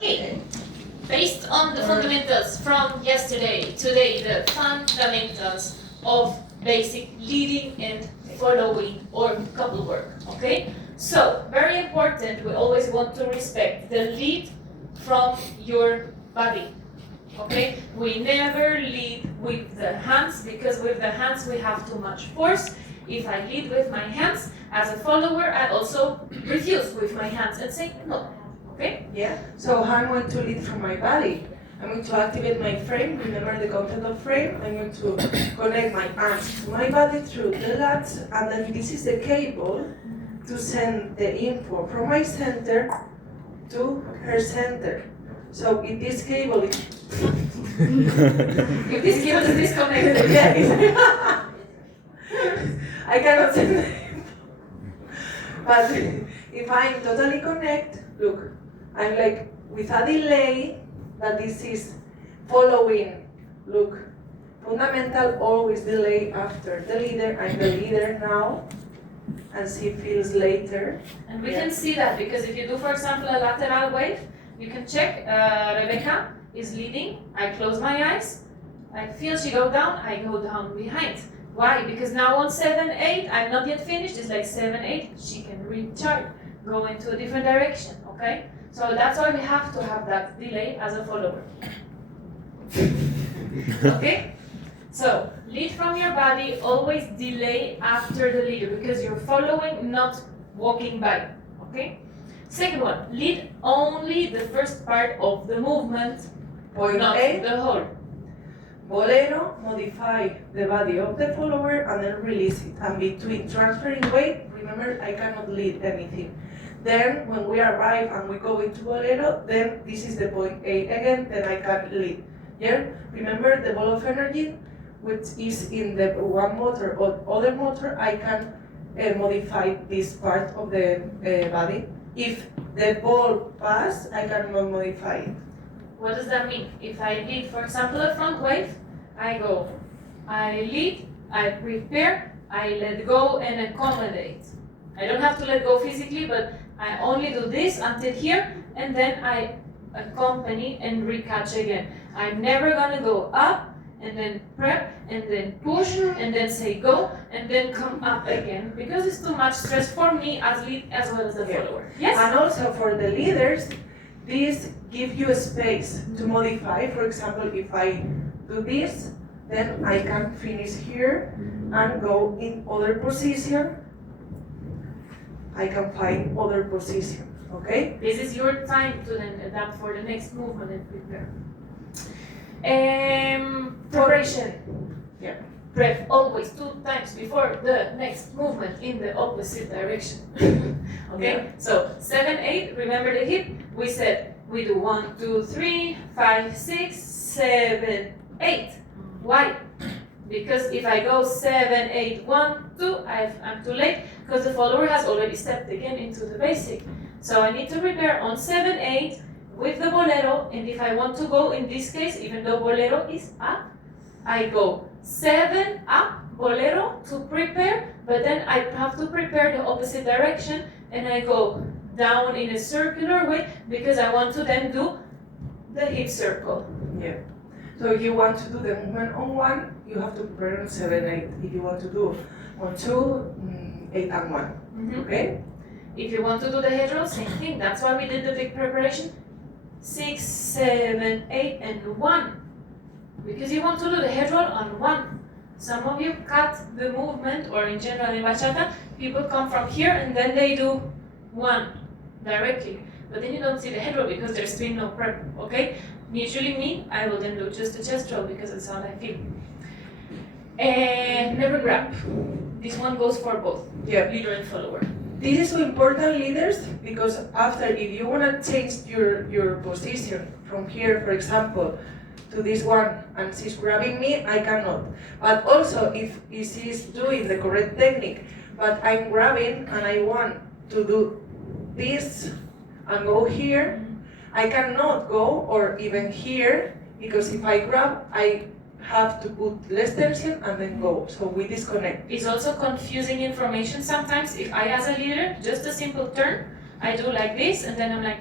Okay, based on the fundamentals from yesterday, today the fundamentals of basic leading and following or couple work, okay? So, very important, we always want to respect the lead from your body, okay? We never lead with the hands because with the hands we have too much force. If I lead with my hands, as a follower, I also refuse with my hands and say no. Okay? Yeah. So how I'm going to lead from my body. I'm going to activate my frame. Remember the concept of frame. I'm going to connect my arms to my body through the lats, and then this is the cable to send the info from my center to her center. So if this cable is if this cable is disconnected, yeah, I cannot send the info. But if I'm totally connected, look, I'm like with a delay that this is following. Look, fundamental always delay after the leader. I'm the leader now, and she feels later. And we can see that because if you do, for example, a lateral wave, you can check. Rebeca is leading. I close my eyes. I feel she go down. I go down behind. Why? Because now on 7-8, I'm not yet finished. It's like 7-8. She can recharge, go into a different direction. Okay. So that's why we have to have that delay as a follower. Okay? So, lead from your body, always delay after the leader because you're following, not walking by. Okay? Second one, lead only the first part of the movement, Point not A, the whole. bolero, modify the body of the follower and then release it. And between transferring weight, remember I cannot lead anything. Then when we arrive and we go into bolero, then this is the point A again, then I can lead. Yeah? Remember the ball of energy, which is in the one motor or other motor, I can modify this part of the body. If the ball pass, I cannot modify it. What does that mean? If I lead, for example, a front wave, I go, I lead, I prepare, I let go and accommodate. I don't have to let go physically, but I only do this until here, and then I accompany and recatch again. I'm never gonna go up, and then prep, and then push, and then say go, and then come up again, because it's too much stress for me as lead as well as the follower. Yes? And also for the leaders, this gives you a space to modify. For example, if I do this, then I can finish here and go in other position. I can find other position, okay? This is your time to then adapt for the next movement and prepare. Preparation. Yeah. Prep always 2 times before the next movement in the opposite direction. Okay? Yeah. So 7-8, remember the hip? We said we do 1, 2, 3, 5, 6, 7, 8. Why? Because if I go 7, 8, 1, 2, I'm too late because the follower has already stepped again into the basic. So I need to prepare on 7, 8 with the bolero, and if I want to go in this case, even though bolero is up, I go 7 up, bolero to prepare, but then I have to prepare the opposite direction and I go down in a circular way because I want to then do the hip circle. Yeah. So if you want to do the movement on 1, you have to prepare on 7, 8. If you want to do on 2, 8 and 1. Mm-hmm. Okay? If you want to do the head roll, same thing. That's why we did the big preparation. 6, 7, 8, and 1. Because you want to do the head roll on 1. Some of you cut the movement, or in general in Bachata, people come from here and then they do 1 directly. But then you don't see the head roll because there's been no prep, okay? Usually me, I will then do just the chest roll because it's how I feel. And never grab. This one goes for both, Yeah. leader and follower. This is so important, leaders, because after, if you want to change your position from here, for example, to this one, and she's grabbing me, I cannot. But also, if she's doing the correct technique, but I'm grabbing and I want to do this and go here, I cannot go, or even here, because if I grab, I have to put less tension and then go. So we disconnect. It's also confusing information sometimes. If I, as a leader, just a simple turn, I do like this, and then I'm like,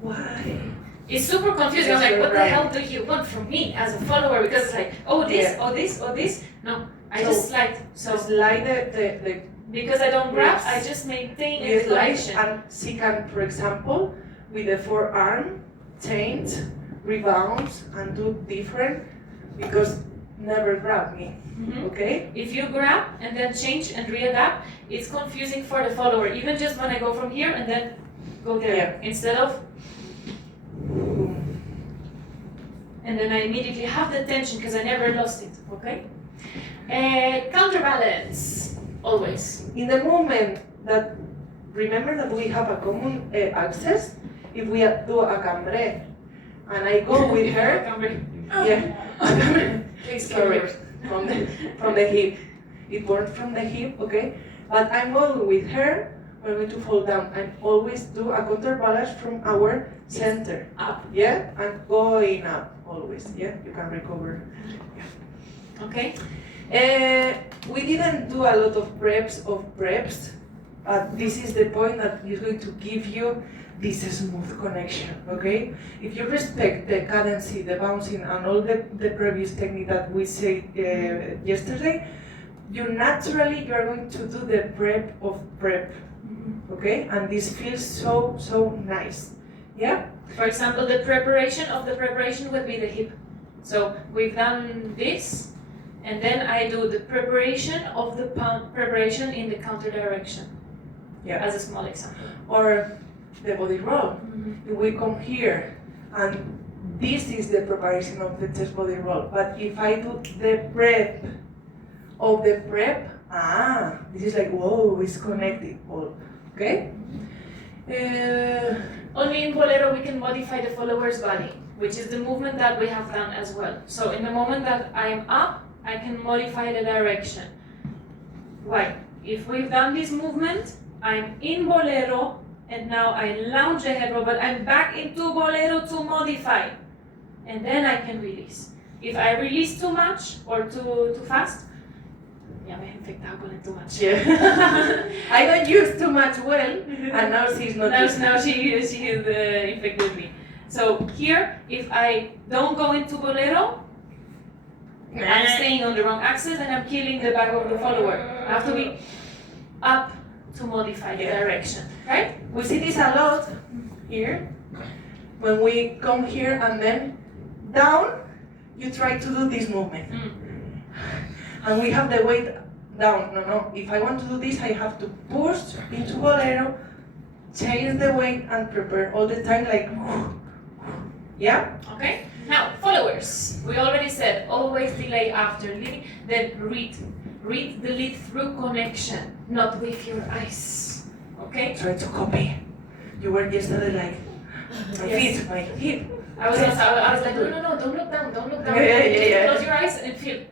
Why? It's super confusing. I'm Yes, like, you're what the right. hell do you want from me as a follower? Because it's like, oh, this, Yeah. oh, this, oh, this. No, I So, just slide. So slide the because I don't grab, Yes. I just maintain you the slide, connection. and she can, for example, with the forearm, change, rebounds, and do different, because never grab me, okay? If you grab and then change and readapt, it's confusing for the follower. Even just when I go from here and then go there, Yeah. instead of, and then I immediately have the tension because I never lost it, okay? Counterbalance, always. In the moment that, remember that we have a common access, if we do a cambre, and I go with her, yeah, Please sorry, carry from the hip. It worked from the hip, okay? But I'm going with her, we're going to fall down, and always do a counterbalance from our center. Up. Yeah? And going up, always, yeah? You can recover. Okay? We didn't do a lot of preps, but this is the point that is going to give you this smooth connection, okay? If you respect the cadency, the bouncing, and all the previous technique that we said yesterday, you are going to do the prep of prep, okay? And this feels so nice, yeah? For example, the preparation of the preparation would be the hip. So we've done this, and then I do the preparation of the preparation in the counter direction. Yeah. As a small example. Or the body roll. If we come here, and this is the preparation of the chest body roll. But if I do the prep of the prep, this is like, whoa, it's connected all, okay? Only in Bolero we can modify the follower's body, which is the movement that we have done as well. So in the moment that I'm up, I can modify the direction. Why? If we've done this movement, I'm in Bolero, and now I lounge the head roll, but I'm back into Bolero to modify. And then I can release. If I release too much or too fast, ya me he infectado con el too much. Yeah. I don't use too much well, and now she's not using. Now she is infected me. So here, if I don't go into Bolero, I'm staying on the wrong axis and I'm killing the back of the follower. I have to be up to modify the direction, right? We see this a lot here. When we come here and then down, you try to do this movement. And we have the weight down. No. If I want to do this, I have to push into Bolero, change the weight, and prepare all the time like, yeah? Okay. Now, followers. We already said, always delay after leading, then read. Read the lead through connection, not with your eyes. Okay? Try to copy. You were yesterday like, my feet. I was like, no, don't look down, don't look down. Yeah. Close your eyes and feel.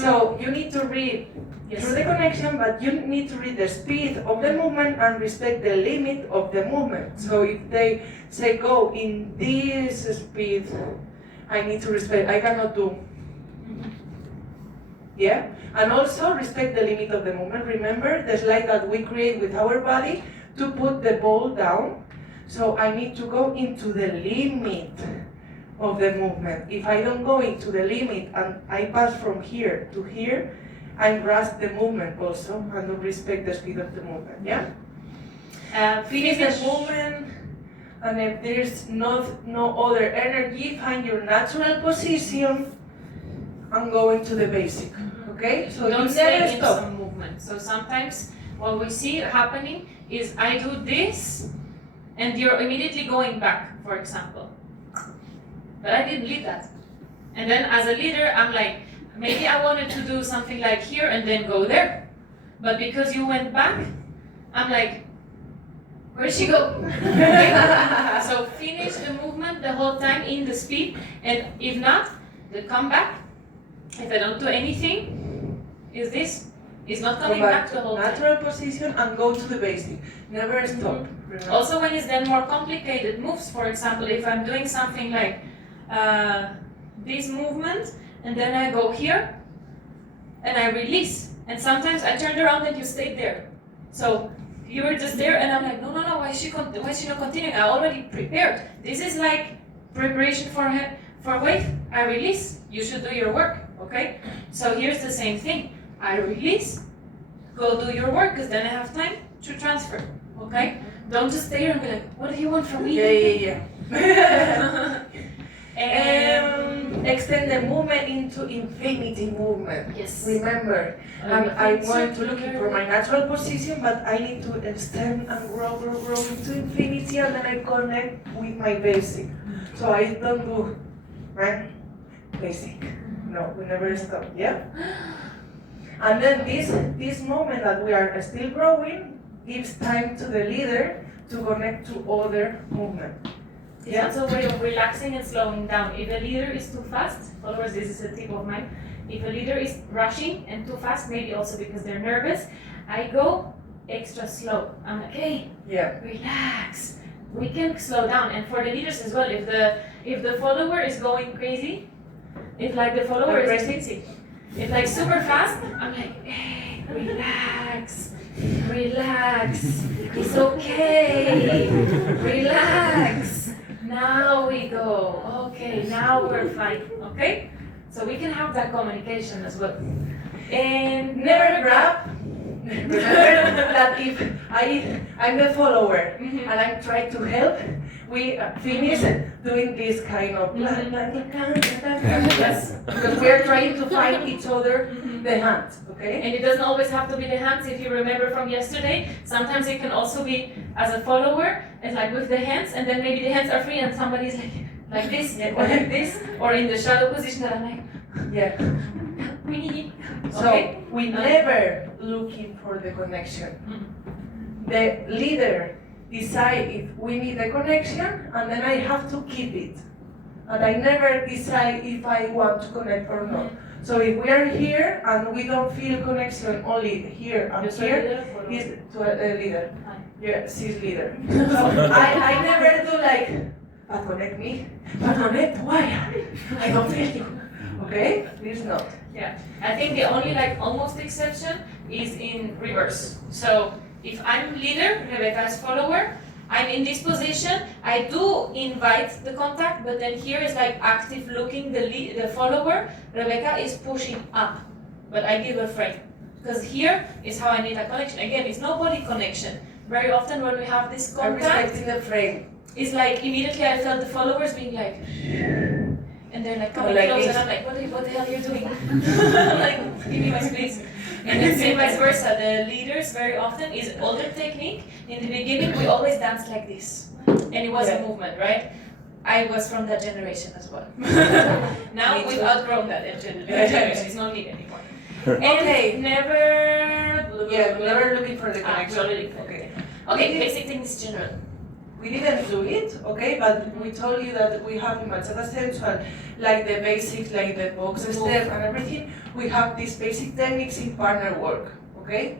So you need to read through the connection, but you need to read the speed of the movement and respect the limit of the movement. So if they say go in this speed, I need to respect, I cannot do. Yeah? And also respect the limit of the movement. Remember the slide that we create with our body to put the ball down. So I need to go into the limit of the movement. If I don't go into the limit and I pass from here to here, I rush the movement also and don't respect the speed of the movement, yeah? Finish the movement, and if there's no other energy, find your natural position and go into the basic, okay? So don't you stay never in stop. some movement. So sometimes what we see happening is I do this, and you're immediately going back, for example. But I didn't lead that. And then as a leader, I'm like, maybe I wanted to do something like here and then go there. But because you went back, I'm like, where did she go? So finish the movement the whole time in the speed, and if not, the comeback, if I don't do anything, is this. It's not coming back the whole time. Natural position and go to the basic. Never stop. Remember? Also when it's then more complicated moves, for example, if I'm doing something like this movement, and then I go here, and I release, and sometimes I turn around and you stay there. So You were just there, and I'm like, no, why is she not continuing? I already prepared. This is like preparation for wave. I release. You should do your work, okay? So here's the same thing. I release. Go do your work, because then I have time to transfer, okay? Don't just stay here and be like, what do you want from me? Yeah. And extend the movement into infinity movement. yes. Remember, I want to look for my natural position, but I need to extend and grow into infinity, and then I connect with my basic. So I don't do, right? Basic. No, we never stop, yeah? And then this moment that we are still growing gives time to the leader to connect to other movement. It's also a way of relaxing and slowing down. If a leader is too fast, followers, this is a tip of mine. If a leader is rushing and too fast, maybe also because they're nervous, I go extra slow. I'm like, hey, relax. We can slow down. And for the leaders as well, if the follower is going crazy, if like the follower is crazy, if like super fast, I'm like, hey, relax. It's okay. Relax. Now we go. Okay, now we're fine. Okay? So we can have that communication as well. And Never grab. Remember that if I'm the follower and I'm trying to help, we finish doing this kind of yes, because we are trying to find each other the hands, okay? And it doesn't always have to be the hands. If you remember from yesterday, sometimes it can also be as a follower, and like with the hands, and then maybe the hands are free and somebody's like this, or like this, or in the shadow position that I'm like, help me. So we never looking for the connection. The leader decide if we need a connection, and then I have to keep it. And I never decide if I want to connect or not. So if we are here and we don't feel connection only here and here, is to a leader. Yeah, she's leader. So I never do like, but connect me, but connect, why? I don't feel you. Okay? Please not. Yeah, I think the only like almost exception is in reverse. So if I'm leader, Rebecca is follower, I'm in this position, I do invite the contact, but then here is like active looking the follower, Rebecca is pushing up, but I give a frame. Because here is how I need a connection. Again, it's no body connection. Very often when we have this contact, I'm respecting the frame. It's like immediately I felt the followers being like, and they're like coming like close, this. and I'm like, what the hell are you doing? Like, give me my space. And then same vice versa. The leaders very often is older technique. In the beginning, we always danced like this, and it was a movement, right? I was from that generation as well. Now we've outgrown that generation. It's not need anymore. And never looking for the connection. Okay, basic things general. We didn't do it, okay, but we told you that we have in Bachata Sensual, like the basics, like the box step and everything. We have these basic techniques in partner work, okay?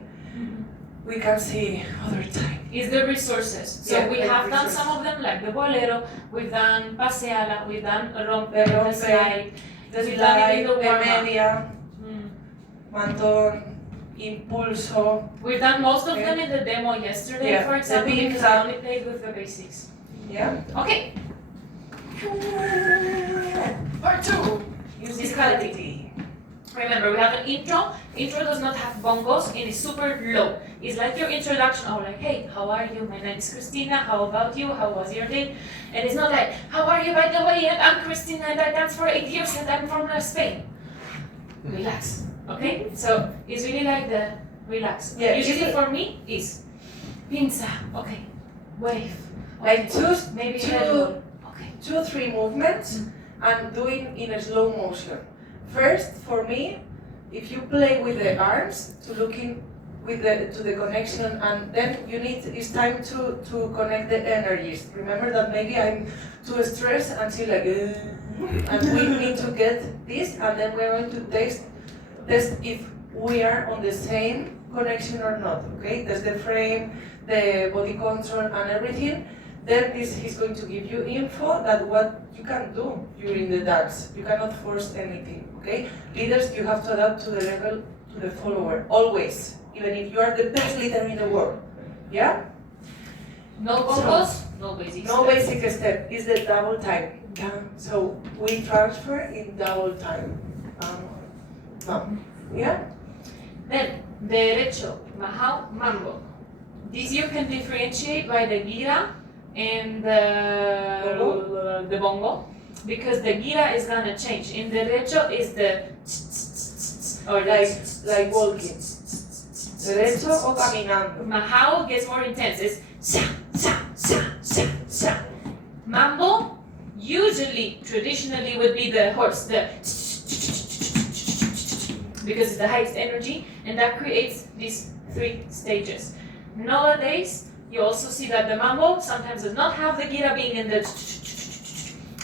We can see other time. Is the resources. So we have done some of them, like the bolero, we've done paseala, we've done rompe, the slide, we've done the media, manton, impulso. We've done most of them in the demo yesterday, for example, because I only played with the basics. Yeah. Okay. Part 2. Musicality. Remember, we have an intro. Intro does not have bongos, it is super low. It's like your introduction, or like, hey, how are you? My name is Christina, how about you? How was your day? And it's not like, how are you, by the way? And I'm Christina and I danced for 8 years and I'm from Spain. Relax, okay? So it's really like the relax. Yeah, usually for me is pinza, okay, wave. Like choose maybe two, 3 movements and doing in a slow motion. First, for me, if you play with the arms to looking with to the connection, and then it's time to connect the energies. Remember that maybe I'm too stressed until like, and we need to get this, and then we're going to test if we are on the same connection or not. Okay, there's the frame, the body control, and everything. Then this is going to give you info that what you can do during the dance. You cannot force anything, okay? Leaders, you have to adapt to the level, to the follower, always. Even if you are the best leader in the world, Yeah? No bongos, no basic No steps. basic step, it's the double time. So we transfer in double time. Yeah? Then, derecho, majao, mambo. This you can differentiate by the gira and the bongo, because the gira is gonna change. In derecho is the or Like walking. Derecho o caminando. Majao gets more intense. It's sa sa sa sa sa. Mambo usually, traditionally, would be the horse, because it's the highest energy, and that creates these 3 stages. Nowadays, you also see that the mambo sometimes does not have the gira being in the,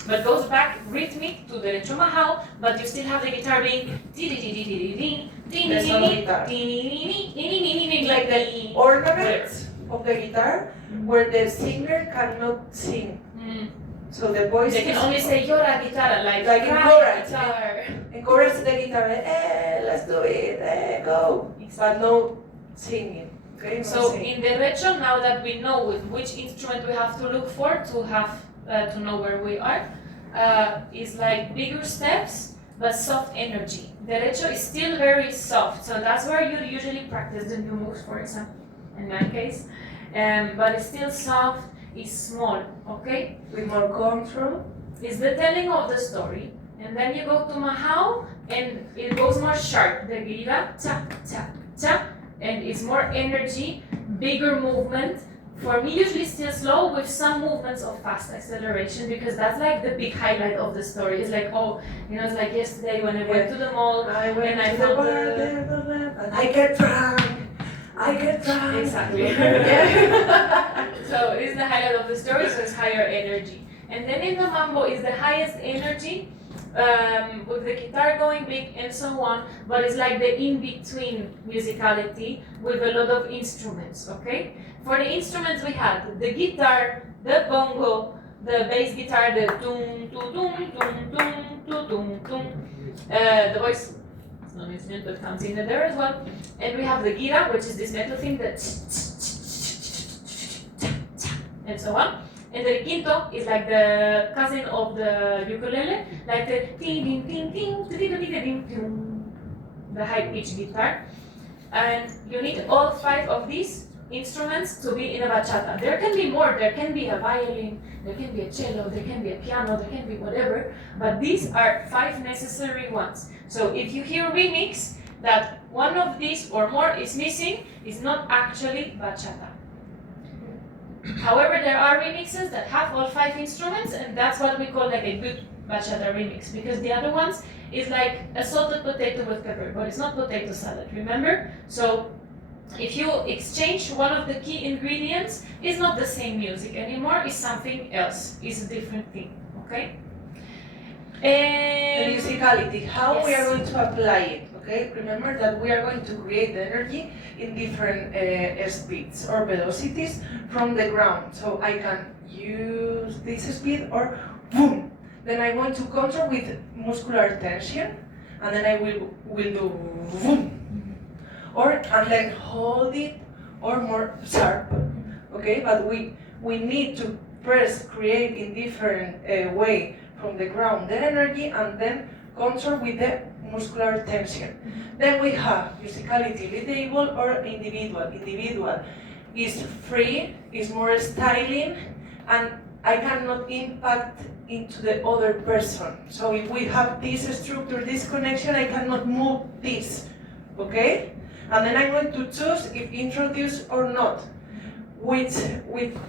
but goes back rhythmic to the derecho majao, but you still have the guitar being like the ornaments of the guitar where the singer cannot sing. So the voice they can only say llora guitarra, like encourage. guitar. Encourage the guitar, let's do it, go. But no singing. Okay? No So singing. in derecho, now that we know with which instrument we have to look for to have to know where we are, is like bigger steps but soft energy. Derecho is still very soft, so that's where you usually practice the new moves, for example, in my case. But it's still soft, it's small, okay? With more control. It's the telling of the story, and then you go to majao, and it goes more sharp. The gira, cha, cha, cha, and it's more energy, bigger movement. For me, usually still slow with some movements of fast acceleration, because that's like the big highlight of the story. It's like, oh, it's like yesterday when I went to the mall and I found and I get drunk. Exactly. So it is the highlight of the story, so it's higher energy. And then in the mambo is the highest energy, with the guitar going big and so on, but it's like the in-between musicality with a lot of instruments, okay? For the instruments we had the guitar, the bongo, the bass guitar, the tum, tum, tum, tum, tum, tum, tum, tum. The voice, it's not an instrument but comes in there as well. And we have the gira, which is this metal thing that and so on. And the quinto is like the cousin of the ukulele, like the ting ting ting ting ting, the high pitched guitar. And you need all 5 of these instruments to be in a bachata. There can be more, there can be a violin, there can be a cello, there can be a piano, there can be whatever, but these are 5 necessary ones. So if you hear remix that one of these or more is missing, it's not actually bachata. However, there are remixes that have all 5 instruments, and that's what we call like a good bachata remix, because the other ones is like a salted potato with pepper, but it's not potato salad, remember? So if you exchange one of the key ingredients, it's not the same music anymore, it's something else, it's a different thing, okay? The musicality, how we yes. are going to apply it, okay? Remember that we are going to create the energy in different speeds or velocities from the ground. So I can use this speed or boom. Then I want to control with muscular tension, and then I will do boom. And then hold it, or more sharp, okay? But we need to first create in different way from the ground the energy, and then control with the muscular tension. Then we have musicality, leadable or individual. Individual is free, is more styling, and I cannot impact into the other person. So if we have this structure, this connection, I cannot move this, okay? And then I'm going to choose if introduce or not, with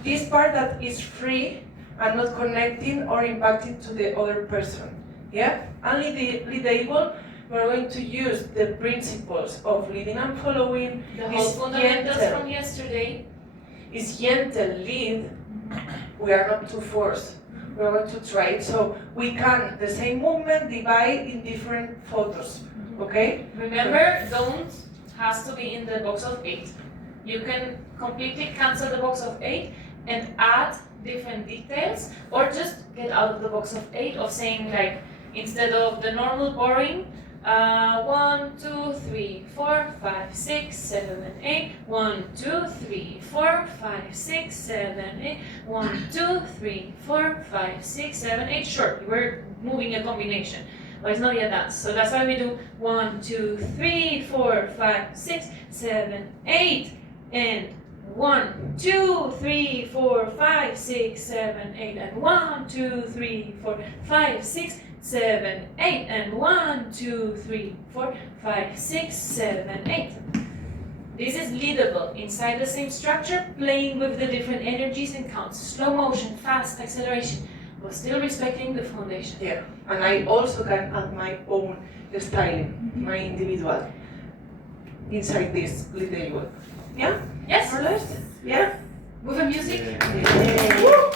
this part that is free and not connecting or impacting to the other person. Yeah? And leadable, we're going to use the principles of leading and following. The whole fundamentals from yesterday. Is gentle lead. We are not too forced. We are going to try it. So we can, the same movement, divide in different photos. Okay? Remember, don't has to be in the box of 8. You can completely cancel the box of 8 and add different details, or just get out of the box of 8 of saying like, instead of the normal boring 1, 2, 3, 4, 5, 6, 7, 8. 1, 2, 3, 4, 5, 6, 7, 8. 1, 2, 3, 4, 5, 6, 7, 8. Sure, we're moving a combination, but it's not yet dance. So that's why we do 1, 2, 3, 4, 5, 6, 7, 8, and 1, 2, 3, 4, 5, 6, 7, 8, and 1, 2, 3, 4, 5, 6, 7, 8, and 1, 2, 3, 4, 5, 6, 7, 8. This is leadable inside the same structure, playing with the different energies and counts. Slow motion, fast, acceleration, but still respecting the foundation. Yeah, and I also can add my own styling, my individual, inside this little one. Yeah? Yes? More or less? Yeah? With the music? Yeah. Well,